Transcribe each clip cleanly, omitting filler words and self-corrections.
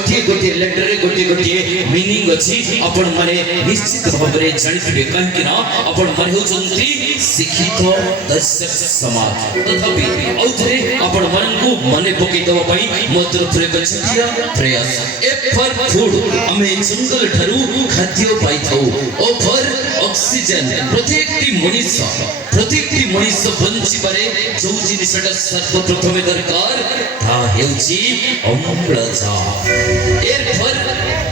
गोटे गोटे लेटर रे गोटे गोटे मीनिंग अछि आपण माने निश्चित भाव रे जानिथिबे काहे ना आपण माने होचंती शिक्षित दर्शक समाज तथापि औथरे आपण मन को मने पकई दवा पई मोत्र प्रगछिया प्रयास ए फॉर फूड हमें जंगल ठरू खाद्य पाई थाउ ओ फॉर ऑक्सीजन प्रत्येक मनुष्य बंची पारे जो जिनिसटा सर्वप्रथम दरकार ता हेउची अम्लजान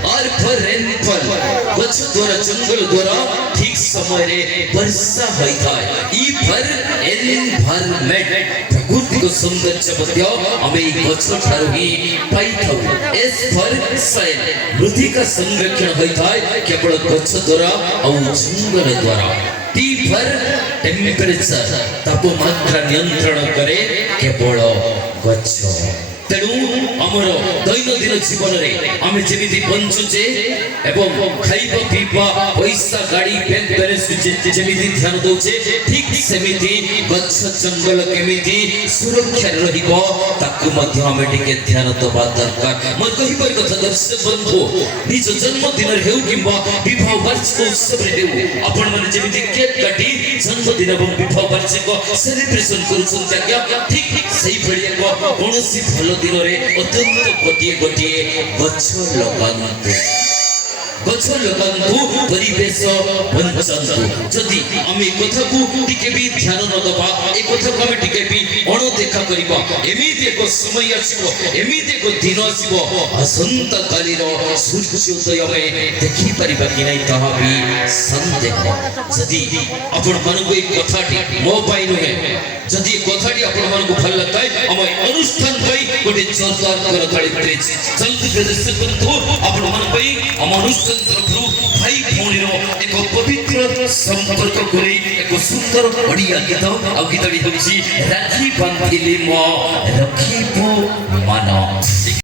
आर फॉर रेनफॉल गछ द्वारा जंगल द्वारा ठीक समय रे वर्षा होई थाय ई फॉर एनवायरनमेंट प्रकृति को सौंदर्य बद्य हमें गछ ठारू ही पाई थाउ एस फॉर सॉइल पृथ्वी का संरक्षण होई थाय केवल गछ द्वारा और जंगल द्वारा टी फॉर टेम्परेचर तापमात्रा नियंत्रण करे केवल गछ तेणु आमर दैनंदिन जीवन में आम जमी बंचुचे एवं खाइबा पीबा पैसा गाड़ी बैंक बैलेंस जमी ध्यान दौचे ठीक सेमिति गछ जंगल केमिति सुरक्षा रहिबो ताकु मध्य आम टिके ध्यान दबा दरकार मैं कहिबार कथा दर्शक बंधु निज जन्मदिन हेउ किंबा विवाह वार्षिक उत्सव रे हेउ आपण माने जमी केक काटी जन्मदिन एवं विवाह वार्षिक सेलिब्रेशन करूछन क्या ठीक सही भलिया को कोनोसी भलो दिन रे अत्यंत गोटे गोटे गछ लगांतु परिवेश बंचंतु जदि हम ए कथा को टिके भी ध्यान न दबा ए कथा को हम टिके भी अणदेखा करिबा एमिति एक समय आसीबो एमिति एक दिन आसीबो असंत कालीर सूर्योदय में देखि परिबा कि नै तहा भी संदेह जदि आपण मन को एक कथाटी मो पाई नहे जदि कथाटी आपण मन को भल लगताय हम अनुष्ठान पई गोटे जोरदार करताली प्रेज जल्दी प्रदर्शन बंधु आपण मन पई हम अनुष्ठान तरफरु भाई भौणी एक पवित्र संपर्क करे एक सुंदर बढ़िया गीत आ गीतटी होछि राखी बांधिले म रखिबो मन।